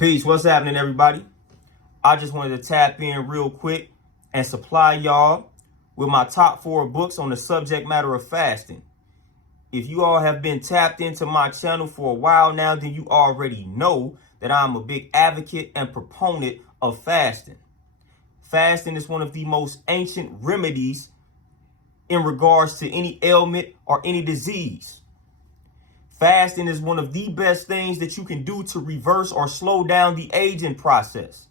Peace. What's happening, everybody? I just wanted to tap in real quick and supply y'all with my top 4 books on the subject matter of fasting. If you all have been tapped into my channel for a while now, then you already know that I'm a big advocate and proponent of fasting. Fasting is one of the most ancient remedies in regards to any ailment or any disease. Fasting is one of the best things that you can do to reverse or slow down the aging process.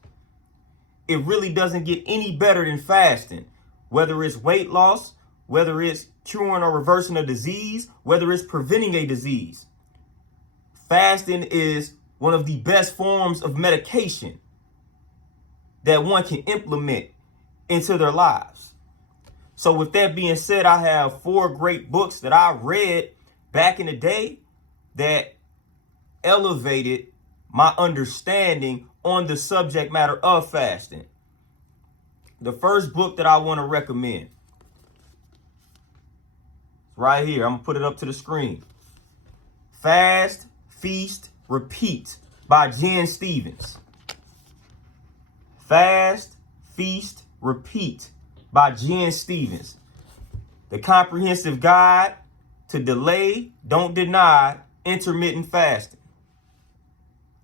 It really doesn't get any better than fasting, whether it's weight loss, whether it's curing or reversing a disease, whether it's preventing a disease. Fasting is one of the best forms of medication that one can implement into their lives. So with that being said, I have 4 great books that I read back in the day that elevated my understanding on the subject matter of fasting. The first book that I want to recommend is right here. I'm going to put it up to the screen. Fast, Feast, Repeat by Jen Stevens. Fast, Feast, Repeat by Jen Stevens. The comprehensive guide to delay, don't deny, intermittent fasting.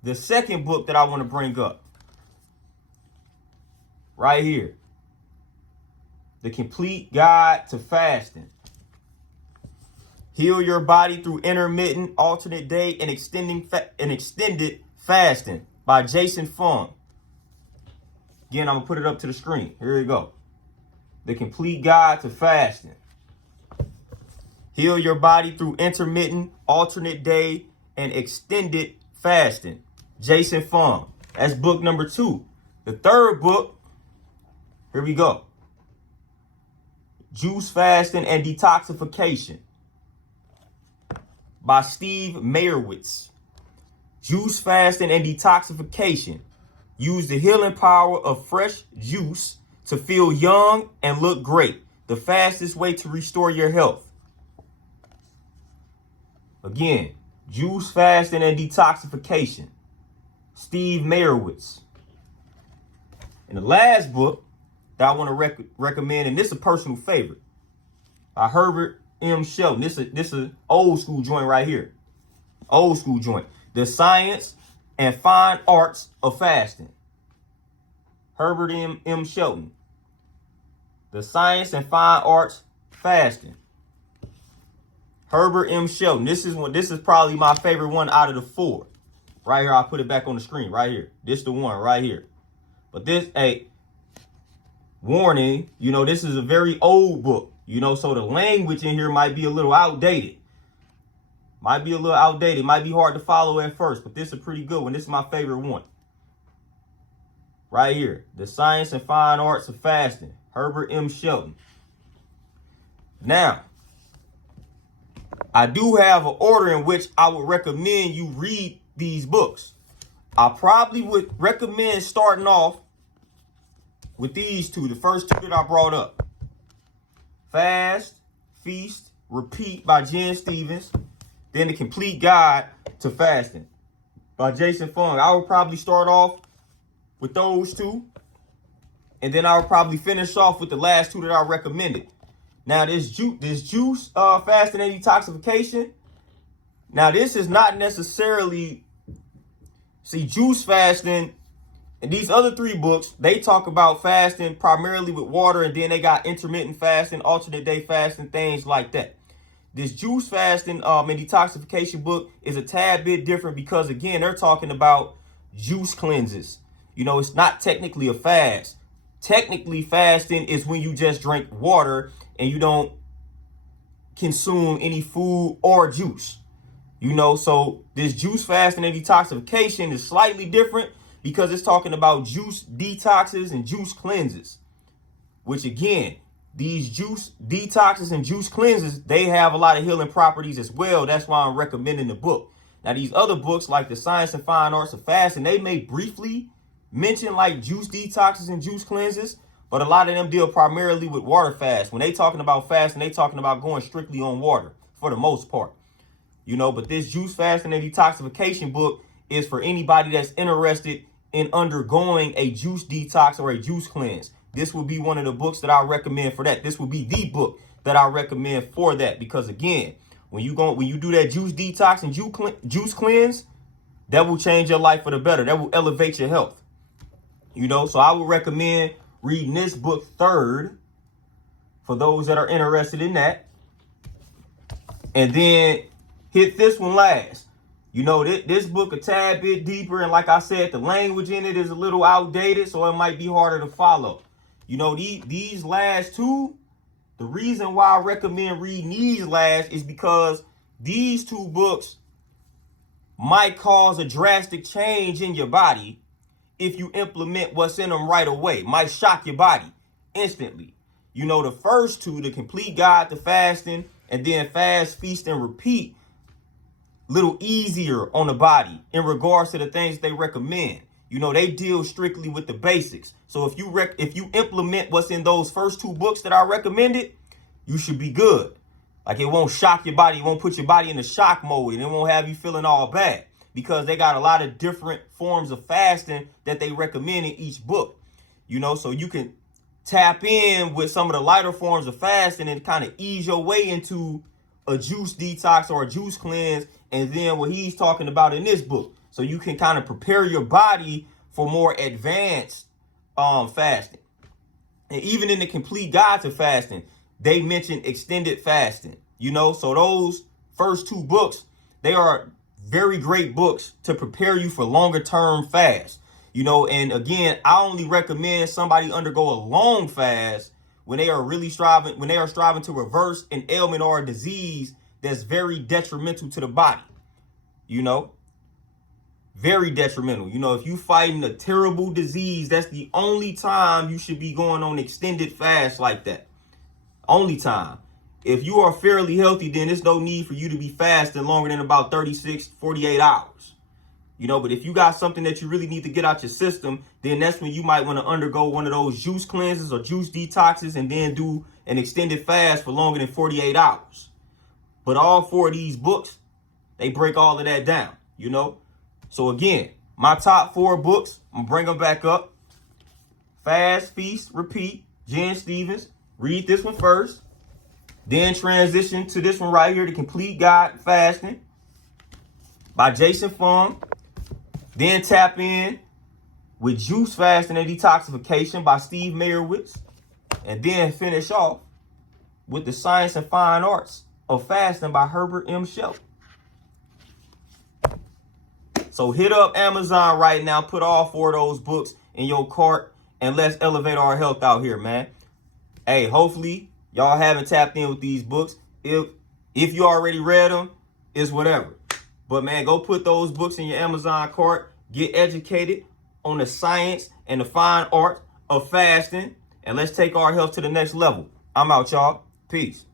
The second book that I want to bring up right here. The Complete Guide to Fasting. Heal your body through intermittent, alternate day, and extended fasting by Jason Fung. Again, I'm going to put it up to the screen. Here we go. The Complete Guide to Fasting. Heal your body through intermittent, alternate day, and extended fasting. Jason Fung. That's book number 2. The third book, here we go. Juice Fasting and Detoxification by Steve Meyerowitz. Juice Fasting and Detoxification. Use the healing power of fresh juice to feel young and look great. The fastest way to restore your health. Again, Juice Fasting and Detoxification. Steve Meyerowitz. And the last book that I want to recommend, and this is a personal favorite, by Herbert M. Shelton. This is an old school joint right here. Old school joint. The Science and Fine Arts of Fasting. Herbert M. Shelton. The Science and Fine Arts Fasting. Herbert M. Shelton. This is probably my favorite one out of the 4. Right here, I'll put it back on the screen. Right here. This the one right here. But this, warning, this is a very old book. So the language in here might be a little outdated. Might be hard to follow at first, but this is a pretty good one. This is my favorite one. Right here. The Science and Fine Arts of Fasting. Herbert M. Shelton. Now, I do have an order in which I would recommend you read these books. I probably would recommend starting off with these 2, the first 2 that I brought up. Fast, Feast, Repeat by Jen Stevens. Then The Complete Guide to Fasting by Jason Fung. I would probably start off with those 2. And then I would probably finish off with the last 2 that I recommended. Now, this juice fasting and detoxification. Now, this is not necessarily, juice fasting. And these other 3 books, they talk about fasting primarily with water, and then they got intermittent fasting, alternate day fasting, things like that. This juice fasting and detoxification book is a tad bit different because, again, they're talking about juice cleanses. It's not technically a fast. Technically, fasting is when you just drink water and you don't consume any food or juice. So this juice fasting and detoxification is slightly different because it's talking about juice detoxes and juice cleanses, which, again, these juice detoxes and juice cleanses, they have a lot of healing properties as well. That's why I'm recommending the book. Now, these other books like The Science and Fine Arts of Fasting, they may briefly mention like juice detoxes and juice cleanses, but a lot of them deal primarily with water fast. When they talking about fasting, they talking about going strictly on water for the most part. But this juice fasting and detoxification book is for anybody that's interested in undergoing a juice detox or a juice cleanse. This will be one of the books that I recommend for that. This will be the book that I recommend for that, because again, when you do that juice detox and juice cleanse, that will change your life for the better. That will elevate your health. You know, so I would recommend reading this book third for those that are interested in that. And then hit this one last. You know, this book a tad bit deeper. And like I said, the language in it is a little outdated, so it might be harder to follow. You know, these last two, the reason why I recommend reading these last is because these two books might cause a drastic change in your body if you implement what's in them right away. Might shock your body instantly. You know, the first two, The Complete Guide to Fasting and then Fast, Feast, and Repeat, little easier on the body in regards to the things they recommend. You know, they deal strictly with the basics. So if you implement what's in those first two books that I recommended, you should be good. Like, it won't shock your body. It won't put your body in the shock mode, and it won't have you feeling all bad, because they got a lot of different forms of fasting that they recommend in each book. You know, so you can tap in with some of the lighter forms of fasting and kind of ease your way into a juice detox or a juice cleanse, and then what he's talking about in this book. So you can kind of prepare your body for more advanced fasting. And even in The Complete Guide to Fasting, they mention extended fasting. You know, so those first two books, they are very great books to prepare you for longer term fast. You know, and again, I only recommend somebody undergo a long fast when they are striving to reverse an ailment or a disease that's very detrimental to the body. You know, very detrimental. You know, if you fighting a terrible disease, that's the only time you should be going on extended fast like that. Only time. If you are fairly healthy, then there's no need for you to be fasting longer than about 36, 48 hours. You know, but if you got something that you really need to get out your system, then that's when you might want to undergo one of those juice cleanses or juice detoxes and then do an extended fast for longer than 48 hours. But all four of these books, they break all of that down, you know. So again, my top four books, I'm going to bring them back up. Fast, Feast, Repeat, Jen Stevens. Read this one first. Then transition to this one right here, The Complete Guide to Fasting by Jason Fung. Then tap in with Juice Fasting and Detoxification by Steve Mayerowitz. And then finish off with The Science and Fine Arts of Fasting by Herbert M. Shelton. So hit up Amazon right now, put all four of those books in your cart, and let's elevate our health out here, man. Hey, hopefully y'all haven't tapped in with these books. If you already read them, it's whatever. But man, go put those books in your Amazon cart. Get educated on the science and the fine art of fasting. And let's take our health to the next level. I'm out, y'all. Peace.